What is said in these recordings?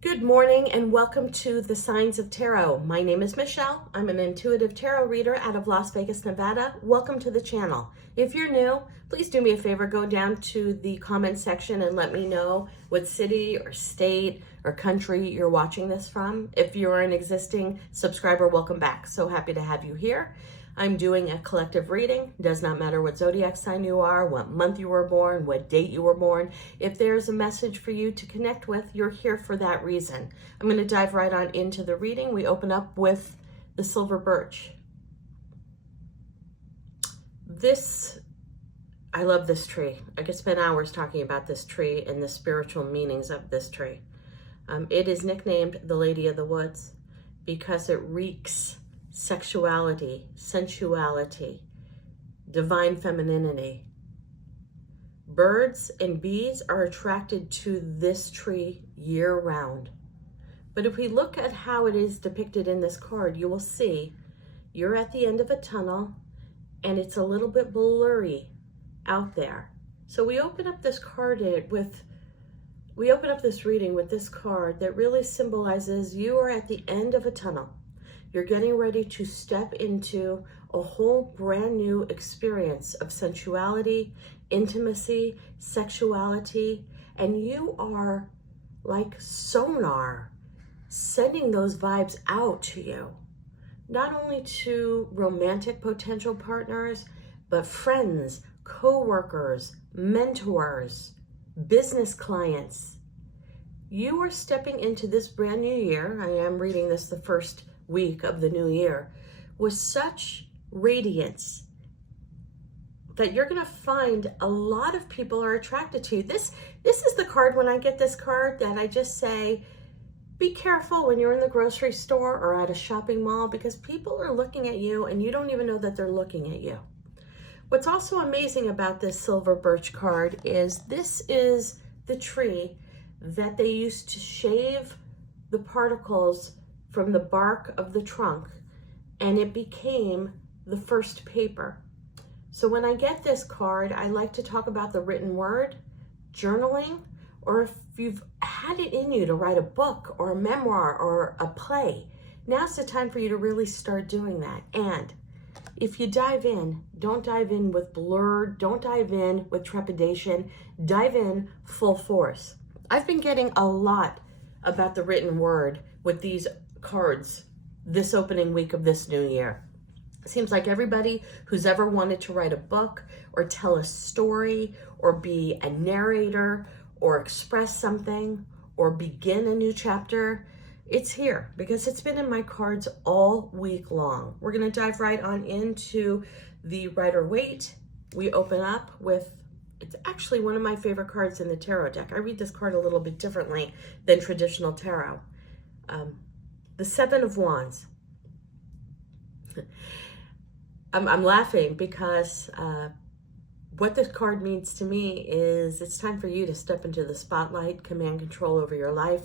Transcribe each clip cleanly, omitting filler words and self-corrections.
Good morning and welcome to the Signs of Tarot. My name is Michelle. I'm an intuitive tarot reader out of Las Vegas, Nevada. Welcome to the channel. If you're new, please do me a favor, go down to the comment section and let me know what city or state or country you're watching this from. If you're an existing subscriber, welcome back. So happy to have you here. I'm doing a collective reading. It does not matter what zodiac sign you are, what month you were born, what date you were born. If there's a message for you to connect with, you're here for that reason. I'm going to dive right on into the reading. We open up with the silver birch. I love this tree. I could spend hours talking about this tree and the spiritual meanings of this tree. It is nicknamed the Lady of the Woods because it reeks sexuality, sensuality, divine femininity. Birds and bees are attracted to this tree year-round. But if we look at how it is depicted in this card, you will see you're at the end of a tunnel and it's a little bit blurry out there. So we open up this reading with this card that really symbolizes you are at the end of a tunnel. You're getting ready to step into a whole brand new experience of sensuality, intimacy, sexuality, and you are like sonar, sending those vibes out to you, not only to romantic potential partners, but friends, co-workers, mentors, business clients. You are stepping into this brand new year. I am reading this the first week of the new year with such radiance that you're going to find a lot of people are attracted to you. This is the card, when I get this card, that I just say, be careful when you're in the grocery store or at a shopping mall, because people are looking at you and you don't even know that they're looking at you. What's also amazing about this silver birch card is this is the tree that they used to shave the particles from the bark of the trunk, and it became the first paper. So when I get this card, I like to talk about the written word, journaling, or if you've had it in you to write a book or a memoir or a play, now's the time for you to really start doing that. And if you dive in, don't dive in with blur, don't dive in with trepidation, dive in full force. I've been getting a lot about the written word with these cards this opening week of this new year. It seems like everybody who's ever wanted to write a book or tell a story or be a narrator or express something or begin a new chapter, it's here because it's been in my cards all week long. We're going to dive right on into the Rider-Waite. We open up with, it's actually one of my favorite cards in the tarot deck. I read this card a little bit differently than traditional tarot. The Seven of Wands. I'm laughing because what this card means to me is it's time for you to step into the spotlight, command control over your life,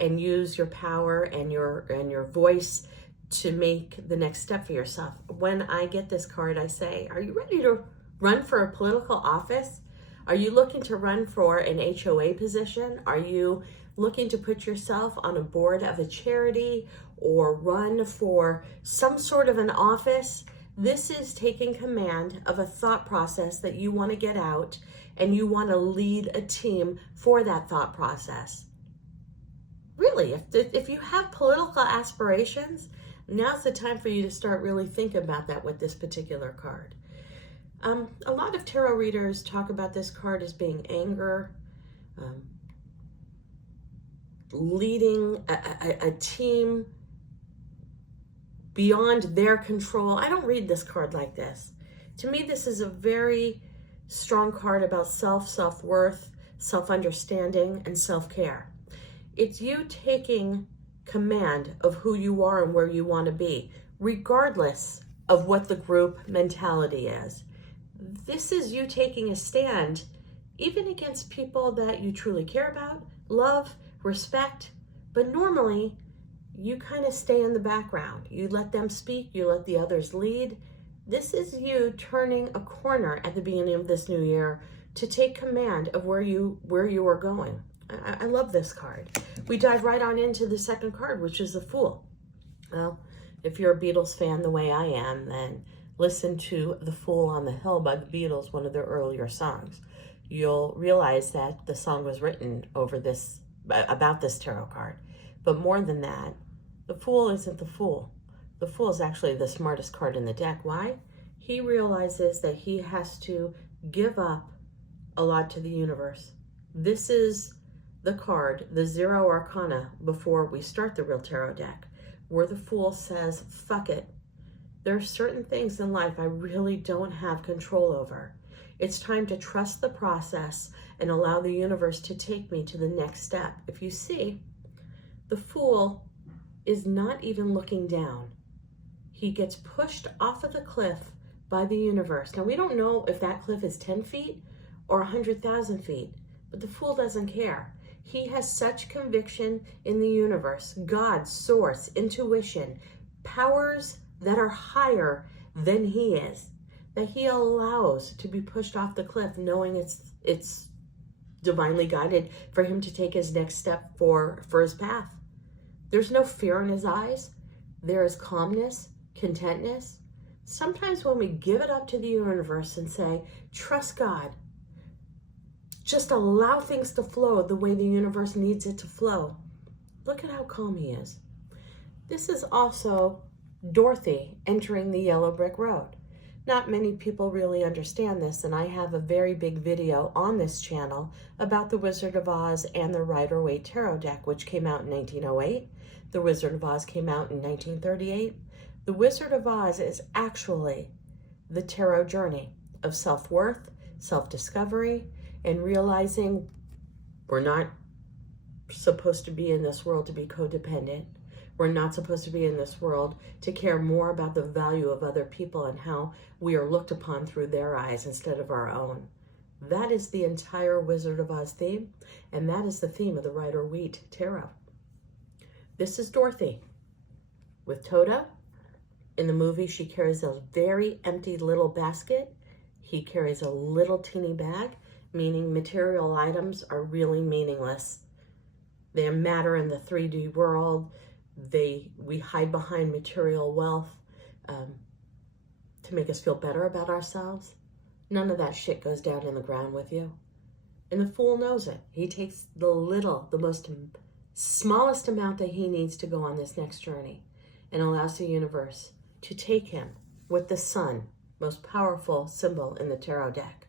and use your power and your voice to make the next step for yourself. When I get this card, I say, are you ready to run for a political office? Are you looking to run for an HOA position? Are you looking to put yourself on a board of a charity or run for some sort of an office? This is taking command of a thought process that you want to get out, and you want to lead a team for that thought process. Really, if you have political aspirations, now's the time for you to start really thinking about that with this particular card. A lot of tarot readers talk about this card as being anger, leading a team beyond their control. I don't read this card like this. To me, this is a very strong card about self-worth, self-understanding, and self-care. It's you taking command of who you are and where you want to be, regardless of what the group mentality is. This is you taking a stand, even against people that you truly care about, love, respect, but normally you kind of stay in the background. You let them speak, you let the others lead. This is you turning a corner at the beginning of this new year to take command of where you are going. I love this card. We dive right on into the second card, which is the Fool. Well, if you're a Beatles fan the way I am, then listen to The Fool on the Hill by the Beatles, one of their earlier songs. You'll realize that the song was written about this tarot card. But more than that, the Fool isn't the Fool. The Fool is actually the smartest card in the deck. Why? He realizes that he has to give up a lot to the universe. This is the card, the Zero Arcana, before we start the real tarot deck, where the Fool says, fuck it. There are certain things in life I really don't have control over. It's time to trust the process and allow the universe to take me to the next step. If you see, the Fool is not even looking down. He gets pushed off of the cliff by the universe. Now, we don't know if that cliff is 10 feet or 100,000 feet, but the Fool doesn't care. He has such conviction in the universe, God, source, intuition, powers that are higher than he is, that he allows to be pushed off the cliff, knowing it's divinely guided for him to take his next step for his path. There's no fear in his eyes. There is calmness, contentness. Sometimes when we give it up to the universe and say, trust God, just allow things to flow the way the universe needs it to flow. Look at how calm he is. This is also Dorothy entering the yellow brick road. Not many people really understand this, and I have a very big video on this channel about the Wizard of Oz and the Rider-Waite Tarot deck, which came out in 1908. The Wizard of Oz came out in 1938. The Wizard of Oz is actually the tarot journey of self-worth, self-discovery, and realizing we're not supposed to be in this world to be codependent. We're not supposed to be in this world to care more about the value of other people and how we are looked upon through their eyes instead of our own. That is the entire Wizard of Oz theme, and that is the theme of the Rider-Waite Tarot. This is Dorothy with Toto. In the movie, she carries a very empty little basket. He carries a little teeny bag, meaning material items are really meaningless. They matter in the 3D world. We hide behind material wealth to make us feel better about ourselves. None of that shit goes down in the ground with you. And the Fool knows it. He takes the most smallest amount that he needs to go on this next journey and allows the universe to take him with the sun, most powerful symbol in the tarot deck.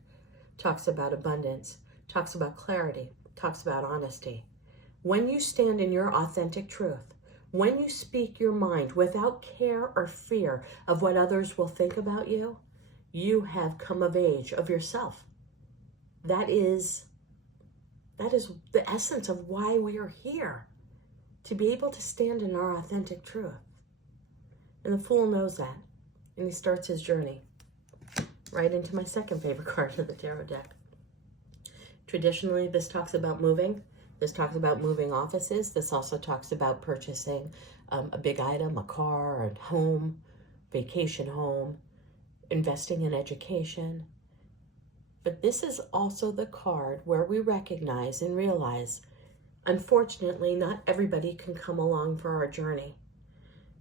Talks about abundance, talks about clarity, talks about honesty. When you stand in your authentic truth, when you speak your mind without care or fear of what others will think about you, you have come of age of yourself. That is the essence of why we are here, to be able to stand in our authentic truth. And the Fool knows that, and he starts his journey right into my second favorite card of the tarot deck. Traditionally, this talks about moving. This talks about moving offices. This also talks about purchasing a big item, a car, a home, vacation home, investing in education. But this is also the card where we recognize and realize, unfortunately, not everybody can come along for our journey.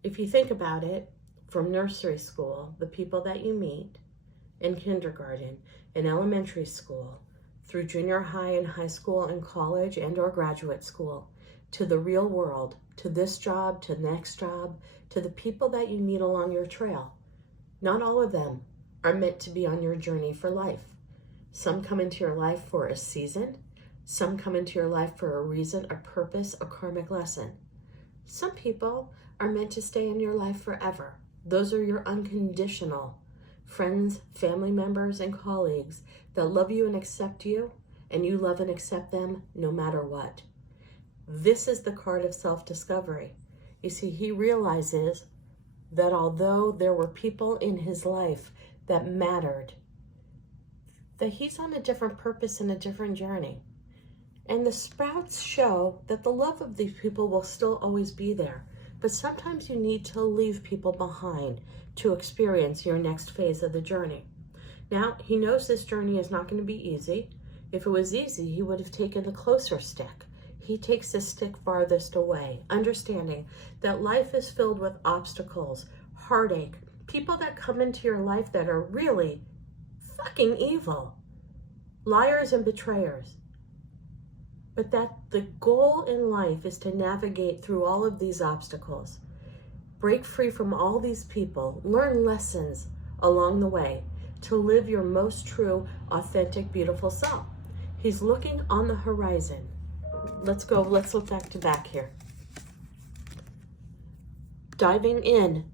If you think about it, from nursery school, the people that you meet, in kindergarten, in elementary school, through junior high and high school and college and or graduate school, to the real world, to this job, to the next job, to the people that you meet along your trail. Not all of them are meant to be on your journey for life. Some come into your life for a season. Some come into your life for a reason, a purpose, a karmic lesson. Some people are meant to stay in your life forever. Those are your unconditional friends, family members, and colleagues that love you and accept you, and you love and accept them no matter what. This is the card of self-discovery. You see, he realizes that although there were people in his life that mattered, that he's on a different purpose and a different journey. And the sprouts show that the love of these people will still always be there. But sometimes you need to leave people behind to experience your next phase of the journey. Now, he knows this journey is not going to be easy. If it was easy, he would have taken the closer stick he takes the stick farthest away, understanding that life is filled with obstacles, heartache, people that come into your life that are really fucking evil, liars and betrayers. But that the goal in life is to navigate through all of these obstacles, break free from all these people, learn lessons along the way to live your most true, authentic, beautiful self. He's looking on the horizon. Let's look back to back here. Diving in,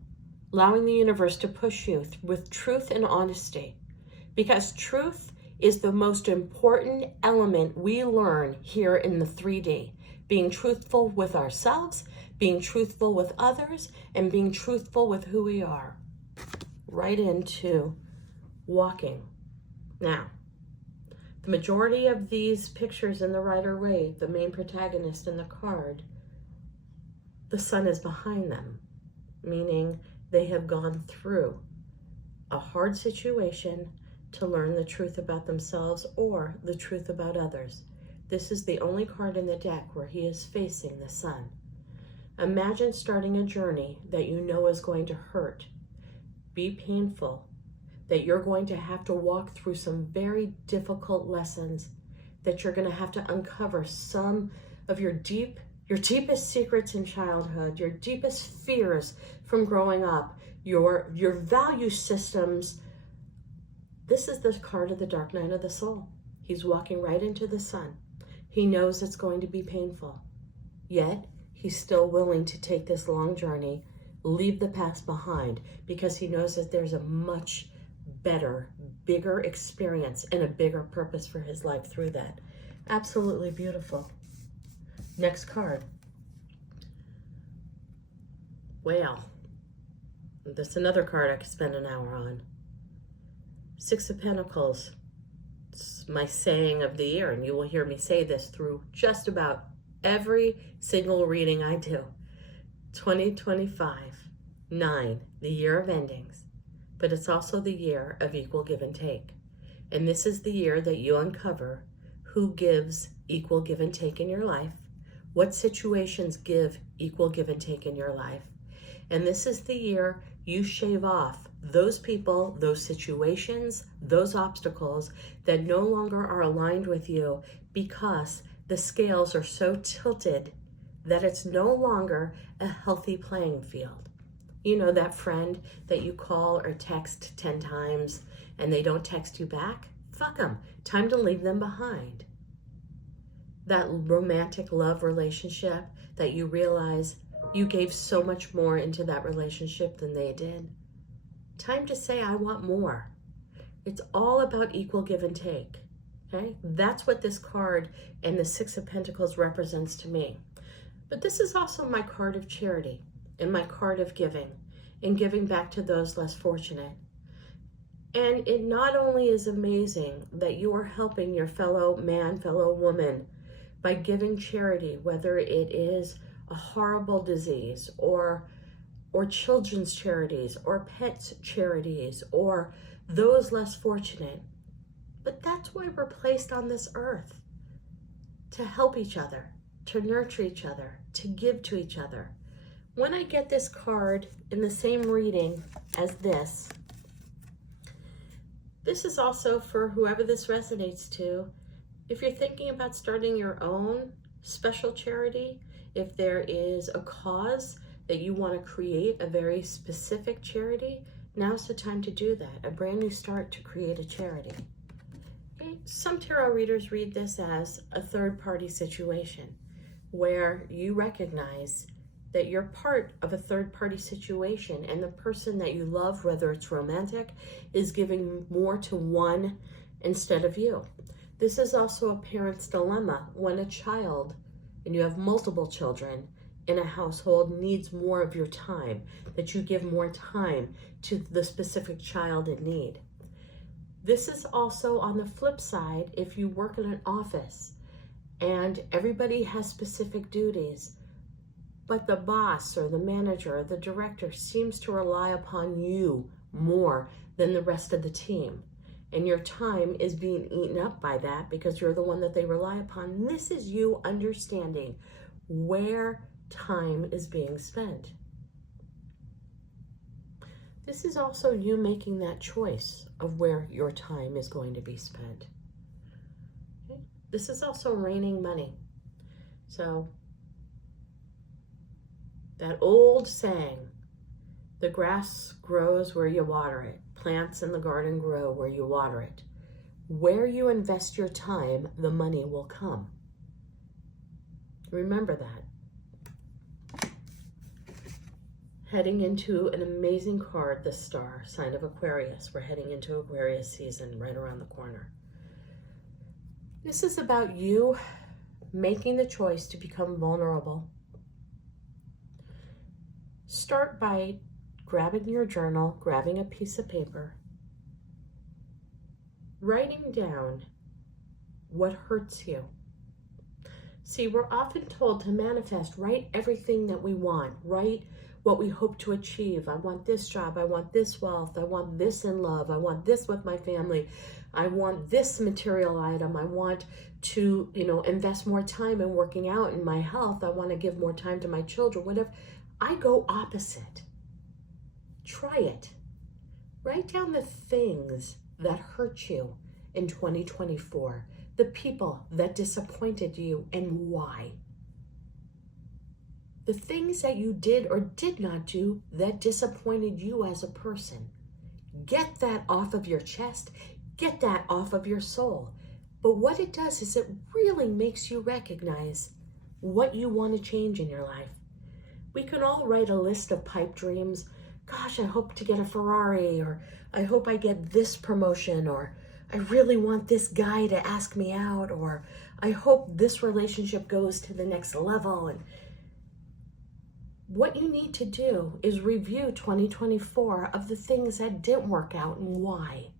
allowing the universe to push you with truth and honesty. Because truth is the most important element we learn here in the 3D. Being truthful with ourselves, being truthful with others, and being truthful with who we are. Right into walking. Now, the majority of these pictures in the Rider-Waite, the main protagonist in the card, the sun is behind them, meaning they have gone through a hard situation to learn the truth about themselves or the truth about others. This is the only card in the deck where he is facing the sun. Imagine starting a journey that you know is going to hurt, be painful, that you're going to have to walk through some very difficult lessons, that you're going to have to uncover some of your deepest secrets in childhood, your deepest fears from growing up, your value systems. This is the card of the Dark Night of the Soul. He's walking right into the sun. He knows it's going to be painful, yet he's still willing to take this long journey, leave the past behind, because he knows that there's a much better, bigger experience and a bigger purpose for his life through that. Absolutely beautiful. Next card. Whale. That's another card I could spend an hour on. Six of Pentacles. It's my saying of the year, and you will hear me say this through just about every single reading I do. 2025, 9, the year of endings, but it's also the year of equal give and take. And this is the year that you uncover who gives equal give and take in your life, what situations give equal give and take in your life. And this is the year you shave off those people, those situations, those obstacles that no longer are aligned with you because the scales are so tilted that it's no longer a healthy playing field. You know that friend that you call or text 10 times and they don't text you back? Fuck them. Time to leave them behind. That romantic love relationship that you realize you gave so much more into that relationship than they did. Time to say, I want more. It's all about equal give and take. Okay? That's what this card and the Six of Pentacles represents to me. But this is also my card of charity and my card of giving and giving back to those less fortunate. And it not only is amazing that you are helping your fellow man, fellow woman by giving charity, whether it is a horrible disease or children's charities or pets charities or those less fortunate. But that's why we're placed on this earth, to help each other, to nurture each other, to give to each other. When I get this card in the same reading as this is also for whoever this resonates to. If you're thinking about starting your own special charity, if there is a cause that you want to create a very specific charity, now's the time to do that. A brand new start to create a charity. Okay? Some tarot readers read this as a third-party situation where you recognize that you're part of a third-party situation and the person that you love, whether it's romantic, is giving more to one instead of you. This is also a parent's dilemma when a child, and you have multiple children in a household, needs more of your time, that you give more time to the specific child in need. This is also on the flip side if you work in an office and everybody has specific duties, but the boss or the manager or the director seems to rely upon you more than the rest of the team. and your time is being eaten up by that because you're the one that they rely upon. This is you understanding where time is being spent. This is also you making that choice of where your time is going to be spent. Okay? This is also raining money. So, that old saying, the grass grows where you water it. Plants in the garden grow where you water it. Where you invest your time, the money will come. Remember that. Heading into an amazing card, the Star, sign of Aquarius. We're heading into Aquarius season right around the corner. This is about you making the choice to become vulnerable. Start by grabbing your journal, grabbing a piece of paper, writing down what hurts you. See, we're often told to manifest, write everything that we want, write what we hope to achieve. I want this job, I want this wealth, I want this in love, I want this with my family, I want this material item, I want to, invest more time in working out and my health, I want to give more time to my children, whatever. I go opposite. Try it. Write down the things that hurt you in 2024, the people that disappointed you and why. The things that you did or did not do that disappointed you as a person. Get that off of your chest. Get that off of your soul. But what it does is it really makes you recognize what you want to change in your life. We can all write a list of pipe dreams. Gosh, I hope to get a Ferrari, or I hope I get this promotion, or I really want this guy to ask me out, or I hope this relationship goes to the next level. And what you need to do is review 2024 of the things that didn't work out and why.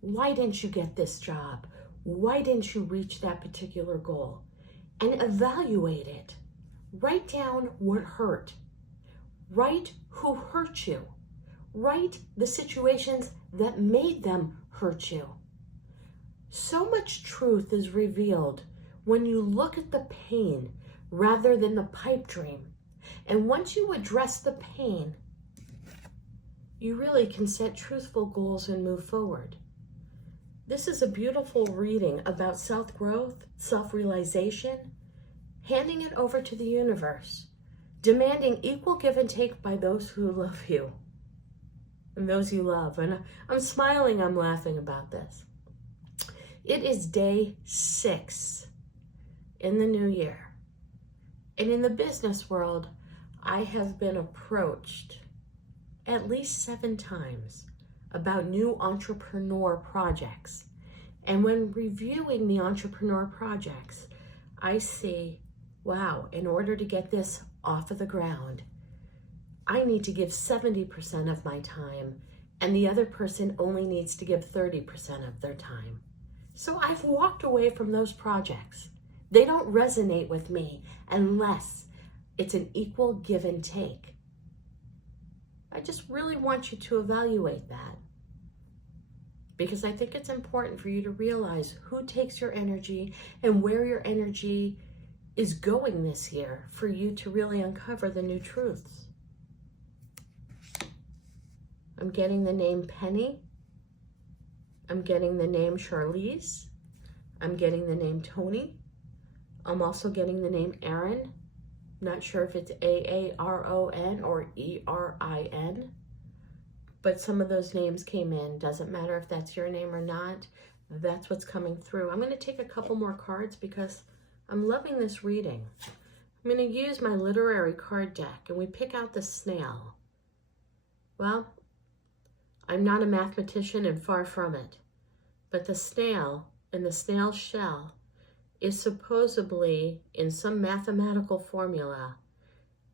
Why didn't you get this job? Why didn't you reach that particular goal? And evaluate it. Write down what hurt. Write who hurt you. Write the situations that made them hurt you. So much truth is revealed when you look at the pain rather than the pipe dream. And once you address the pain, you really can set truthful goals and move forward. This is a beautiful reading about self-growth, self-realization, handing it over to the universe, demanding equal give and take by those who love you and those you love. And I'm smiling, I'm laughing about this. It is day 6 in the new year. And in the business world, I have been approached at least 7 times about new entrepreneur projects. And when reviewing the entrepreneur projects, I see, wow, in order to get this off of the ground, I need to give 70% of my time, and the other person only needs to give 30% of their time. So I've walked away from those projects. They don't resonate with me unless it's an equal give and take. I just really want you to evaluate that, because I think it's important for you to realize who takes your energy and where your energy is going this year for you to really uncover the new truths. I'm getting the name Penny. I'm getting the name Charlize. I'm getting the name Tony. I'm also getting the name Aaron. Not sure if it's Aaron or Erin, but some of those names came in. Doesn't matter if that's your name or not. That's what's coming through. I'm going to take a couple more cards because I'm loving this reading. I'm going to use my literary card deck, and we pick out the snail. Well, I'm not a mathematician and far from it, but the snail in the snail shell is supposedly, in some mathematical formula,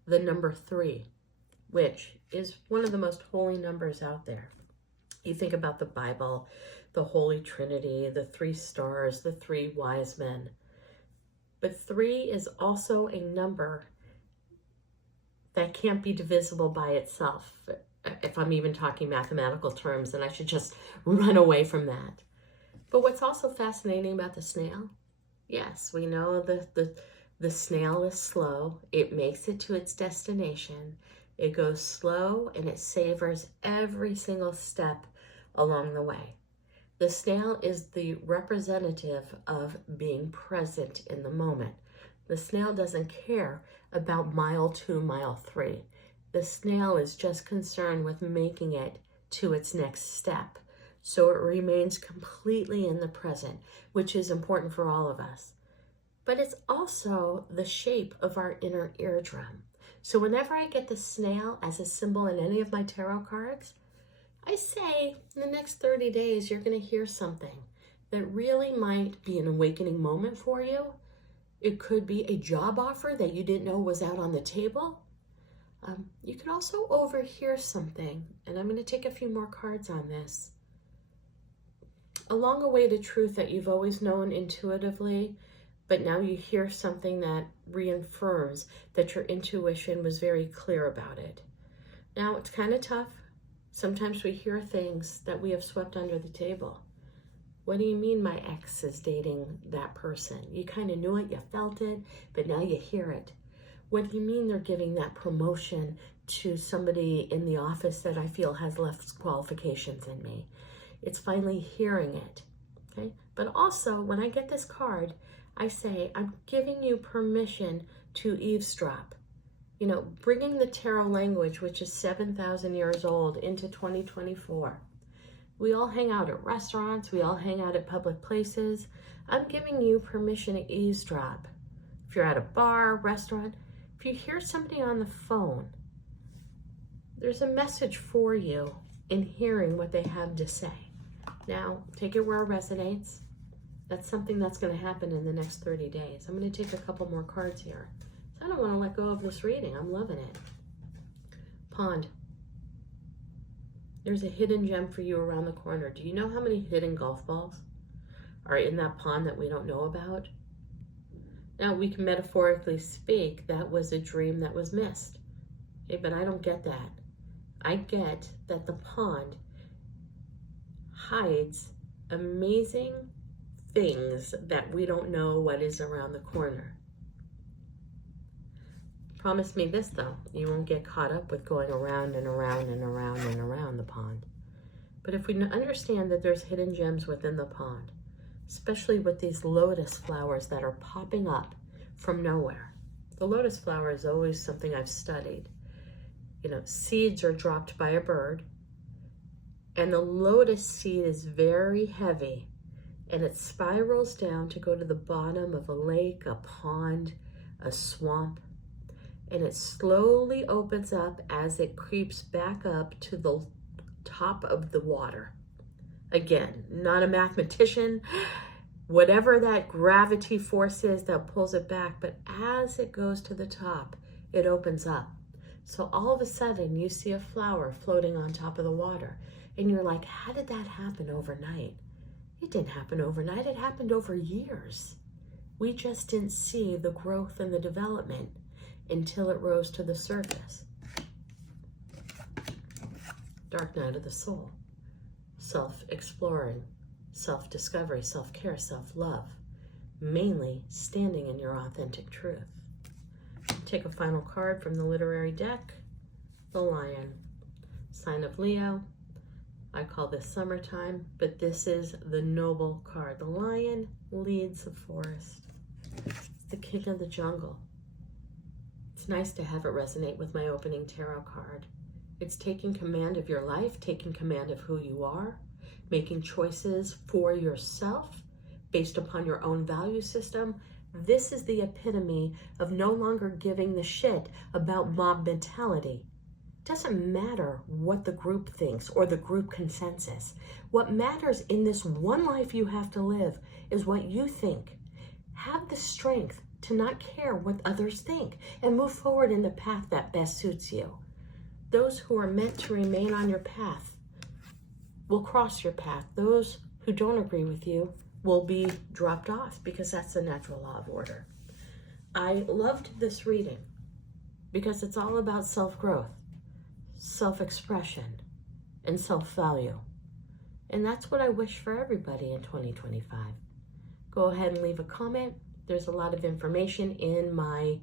the number 3, which is one of the most holy numbers out there. You think about the Bible, the Holy Trinity, the 3 stars, the 3 wise men. But 3 is also a number that can't be divisible by itself. if I'm even talking mathematical terms, then I should just run away from that. But what's also fascinating about the snail, yes, we know the snail is slow. It makes it to its destination. It goes slow and it savors every single step along the way. The snail is the representative of being present in the moment. The snail doesn't care about mile 2, mile 3. The snail is just concerned with making it to its next step. So it remains completely in the present, which is important for all of us. But it's also the shape of our inner eardrum. So whenever I get the snail as a symbol in any of my tarot cards, I say in the next 30 days, you're going to hear something that really might be an awakening moment for you. It could be a job offer that you didn't know was out on the table. You can also overhear something, and I'm going to take a few more cards on this. Along a way to truth that you've always known intuitively, but now you hear something that reaffirms that your intuition was very clear about it. Now, it's kind of tough. Sometimes we hear things that we have swept under the table. What do you mean my ex is dating that person? You kind of knew it, you felt it, but now you hear it. What do you mean they're giving that promotion to somebody in the office that I feel has less qualifications than me? It's finally hearing it, okay? But also, when I get this card, I say, I'm giving you permission to eavesdrop. You know, bringing the tarot language, which is 7,000 years old, into 2024. We all hang out at restaurants. We all hang out at public places. I'm giving you permission to eavesdrop. If you're at a bar, restaurant, if you hear somebody on the phone, there's a message for you in hearing what they have to say. Now, take it where it resonates. That's something that's going to happen in the next 30 days. I'm going to take a couple more cards here. I don't want to let go of this reading. I'm loving it. Pond. There's a hidden gem for you around the corner. Do you know how many hidden golf balls are in that pond that we don't know about? Now, we can metaphorically speak, that was a dream that was missed. Okay, but I don't get that. I get that the pond hides amazing things that we don't know what is around the corner. Promise me this, though. You won't get caught up with going around and around and around and around the pond. But if we understand that there's hidden gems within the pond, especially with these lotus flowers that are popping up from nowhere. The lotus flower is always something I've studied. You know, seeds are dropped by a bird, and the lotus seed is very heavy, and it spirals down to go to the bottom of a lake, a pond, a swamp. And it slowly opens up as it creeps back up to the top of the water. Again, not a mathematician, whatever that gravity force is that pulls it back, but as it goes to the top, it opens up. So all of a sudden you see a flower floating on top of the water, and you're like, how did that happen overnight? It didn't happen overnight, it happened over years. We just didn't see the growth and the development until it rose to the surface. Dark night of the soul. Self-exploring, self-discovery, self-care, self-love. Mainly standing in your authentic truth. Take a final card from the literary deck. The Lion. Sign of Leo. I call this summertime, but this is the noble card. The lion leads the forest. It's the king of the jungle. It's nice to have it resonate with my opening tarot card. It's taking command of your life, taking command of who you are, making choices for yourself based upon your own value system. This is the epitome of no longer giving the shit about mob mentality. It doesn't matter what the group thinks or the group consensus. What matters in this one life you have to live is what you think. Have the strength to not care what others think and move forward in the path that best suits you. Those who are meant to remain on your path will cross your path. Those who don't agree with you will be dropped off because that's the natural law of order. I loved this reading because it's all about self-growth. self-expression, and self-value. And that's what I wish for everybody in 2025. Go ahead and leave a comment. There's a lot of information in my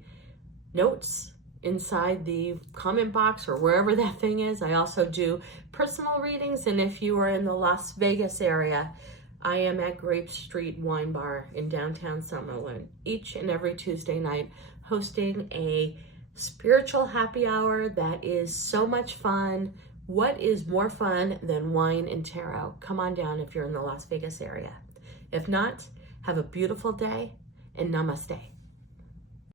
notes inside the comment box or wherever that thing is. I also do personal readings, and if you are in the Las Vegas area, I am at Grape Street Wine Bar in downtown Summerlin each and every Tuesday night, hosting a spiritual happy hour that is so much fun. What is more fun than wine and tarot? Come on down if you're in the Las Vegas area. If not, have a beautiful day and namaste.